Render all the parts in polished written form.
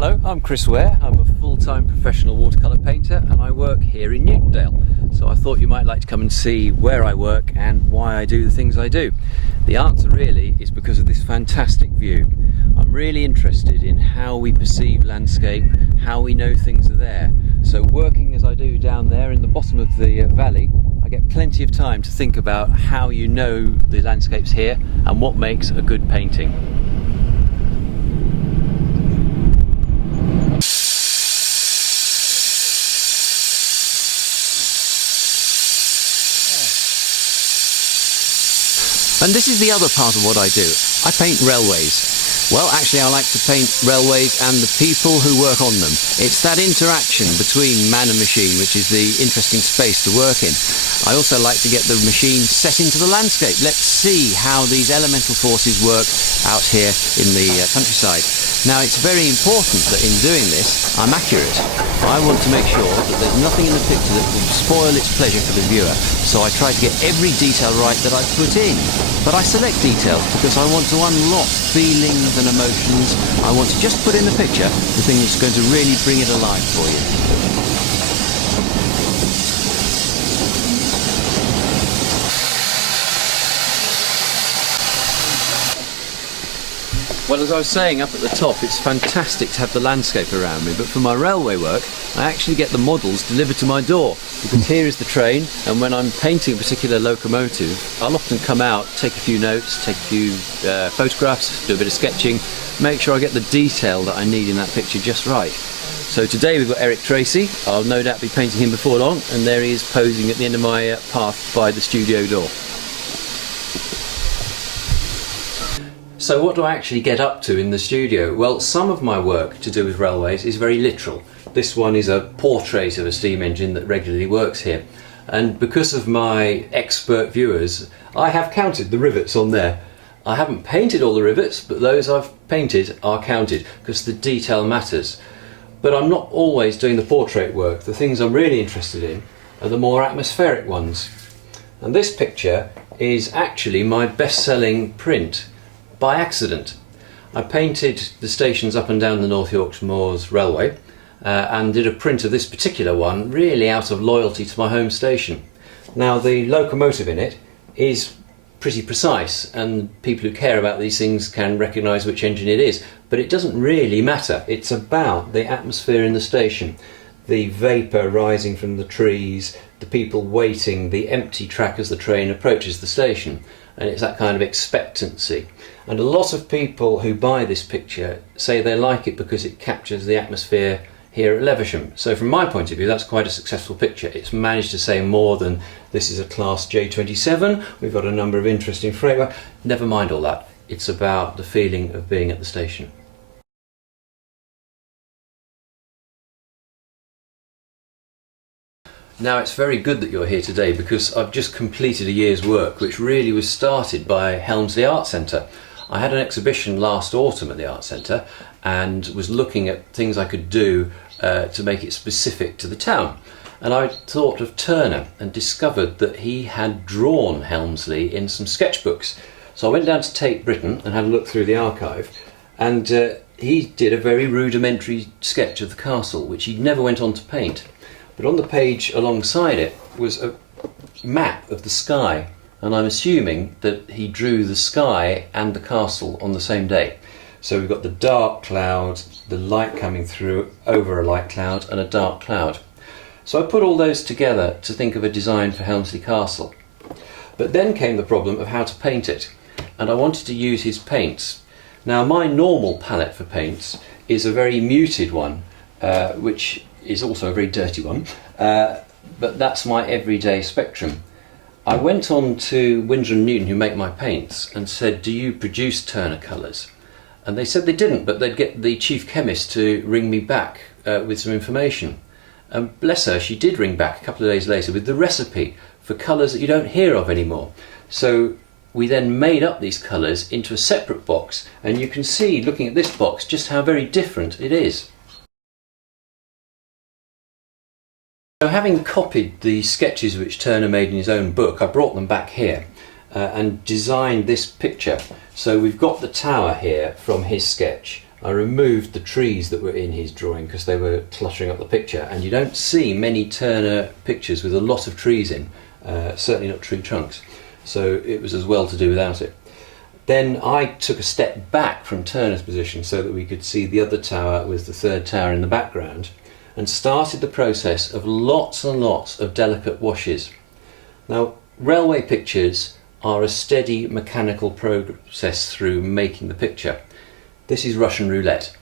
Hello, I'm Chris Ware. I'm a full-time professional watercolour painter and I work here in Newtondale. So I thought you might like to come and see where I work and why I do the things I do. The answer really is because of this fantastic view. I'm really interested in how we perceive landscape, how we know things are there. So working as I do down there in the bottom of the valley, I get plenty of time to think about how you know the landscapes here and what makes a good painting. And this is the other part of what I do. I paint railways. Well, actually I like to paint railways and the people who work on them. It's that interaction between man and machine which is the interesting space to work in. I also like to get the machine set into the landscape. Let's see how these elemental forces work out here in the countryside. Now it's very important that in doing this I'm accurate. I want to make sure that there's nothing in the picture that will spoil its pleasure for the viewer. So I try to get every detail right that I put in. But I select details because I want to unlock feelings and emotions. I want to just put in the picture the thing that's going to really bring it alive for you. Well, as I was saying up at the top, it's fantastic to have the landscape around me, but for my railway work I actually get the models delivered to my door, because here is the train, and when I'm painting a particular locomotive I'll often come out, take a few notes, take a few photographs, do a bit of sketching, make sure I get the detail that I need in that picture just right. So today we've got Eric Tracy. I'll no doubt be painting him before long, and there he is posing at the end of my path by the studio door. So what do I actually get up to in the studio? Well, some of my work to do with railways is very literal. This one is a portrait of a steam engine that regularly works here. And because of my expert viewers, I have counted the rivets on there. I haven't painted all the rivets, but those I've painted are counted because the detail matters. But I'm not always doing the portrait work. The things I'm really interested in are the more atmospheric ones. And this picture is actually my best-selling print. By accident. I painted the stations up and down the North Yorkshire Moors Railway and did a print of this particular one really out of loyalty to my home station. Now the locomotive in it is pretty precise and people who care about these things can recognise which engine it is, but it doesn't really matter. It's about the atmosphere in the station, the vapour rising from the trees, the people waiting, the empty track as the train approaches the station, and it's that kind of expectancy. And a lot of people who buy this picture say they like it because it captures the atmosphere here at Levisham. So from my point of view that's quite a successful picture. It's managed to say more than this is a class J27, we've got a number of interesting framework. Never mind all that, it's about the feeling of being at the station. Now it's very good that you're here today because I've just completed a year's work which really was started by Helmsley Art Centre. I had an exhibition last autumn at the Art Centre and was looking at things I could do to make it specific to the town. And I thought of Turner and discovered that he had drawn Helmsley in some sketchbooks. So I went down to Tate Britain and had a look through the archive, and he did a very rudimentary sketch of the castle which he never went on to paint. But on the page alongside it was a map of the sky, and I'm assuming that he drew the sky and the castle on the same day. So we've got the dark cloud, the light coming through over a light cloud, and a dark cloud. So I put all those together to think of a design for Helmsley Castle. But then came the problem of how to paint it, and I wanted to use his paints. Now my normal palette for paints is a very muted one, which is also a very dirty one, but that's my everyday spectrum. I went on to Winsor & Newton, who make my paints, and said, do you produce Turner colours? And they said they didn't, but they'd get the chief chemist to ring me back with some information. And bless her, she did ring back a couple of days later with the recipe for colours that you don't hear of anymore. So we then made up these colours into a separate box, and you can see, looking at this box, just how very different it is. So having copied the sketches which Turner made in his own book, I brought them back here and designed this picture. So we've got the tower here from his sketch, I removed the trees that were in his drawing because they were cluttering up the picture, and you don't see many Turner pictures with a lot of trees in, certainly not tree trunks, so it was as well to do without it. Then I took a step back from Turner's position so that we could see the other tower with the third tower in the background, and started the process of lots and lots of delicate washes. Now, railway pictures are a steady mechanical process through making the picture. This is Russian roulette.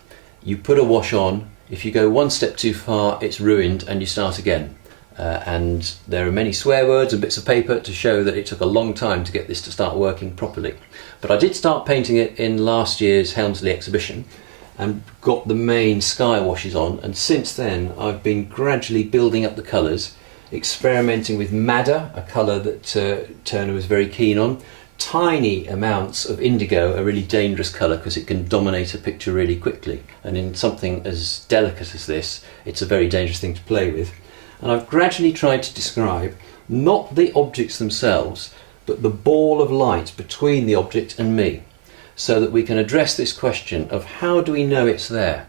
You put a wash on, if you go one step too far it's ruined and you start again. And there are many swear words and bits of paper to show that it took a long time to get this to start working properly. But I did start painting it in last year's Helmsley exhibition and got the main sky washes on, and since then I've been gradually building up the colours, experimenting with madder, a colour that Turner was very keen on. Tiny amounts of indigo, a really dangerous colour because it can dominate a picture really quickly, and in something as delicate as this it's a very dangerous thing to play with. And I've gradually tried to describe not the objects themselves but the ball of light between the object and me, so that we can address this question of how do we know it's there,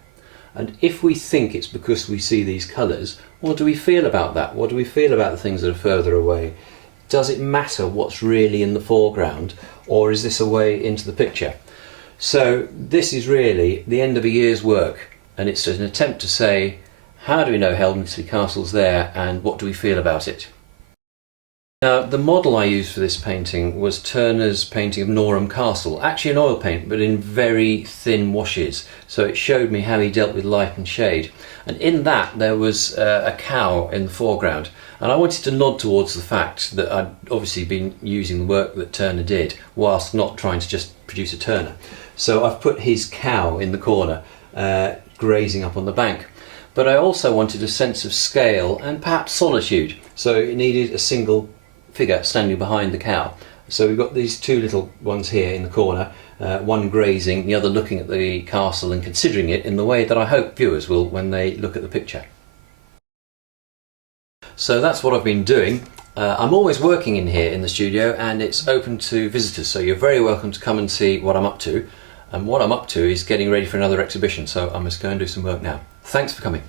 and if we think it's because we see these colours, what do we feel about that? What do we feel about the things that are further away? Does it matter what's really in the foreground, or is this a way into the picture? So this is really the end of a year's work, and it's an attempt to say, how do we know Helmsley Castle's there and what do we feel about it? Now, the model I used for this painting was Turner's painting of Norham Castle, actually an oil paint but in very thin washes, so it showed me how he dealt with light and shade. And in that there was a cow in the foreground, and I wanted to nod towards the fact that I'd obviously been using the work that Turner did whilst not trying to just produce a Turner. So I've put his cow in the corner, grazing up on the bank. But I also wanted a sense of scale and perhaps solitude, so it needed a single figure standing behind the cow. So we've got these two little ones here in the corner, one grazing, the other looking at the castle and considering it in the way that I hope viewers will when they look at the picture. So that's what I've been doing. I'm always working in here in the studio, and it's open to visitors, so you're very welcome to come and see what I'm up to. And what I'm up to is getting ready for another exhibition, so I must go and do some work now. Thanks for coming.